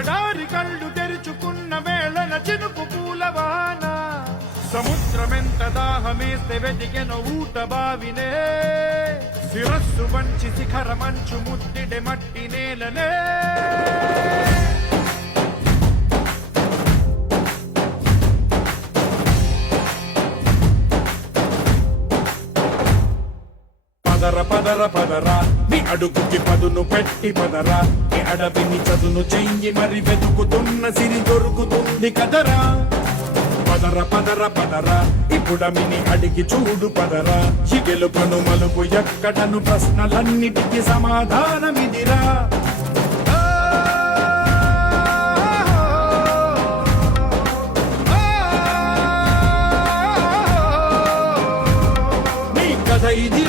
ఎడారి కళ్ళు తెరుచుకున్న వేళన చినుకు పూలవాన సముద్రమెంత దాహమేస్తే వెతికెన ఊట బావినే శిరస్సు వంచి శిఖర మంచు ముద్దిడె మట్టి నేలనే పదర పదర పదరా నీ అడుగుకి పదును పెట్టి పదరా నీ అడవిని చదును చెయ్యి మరి వెతుకుతున్న సిరి దొరుకుతుంది కదరా పదర పదర పదరా ఇప్పుడమిని అడిగి చూడు పదరా ఈ గెలుపను మలుపు ఎక్కడను ప్రశ్నలన్నిటికీ సమాధానమిదిరా నీ కథ ఇది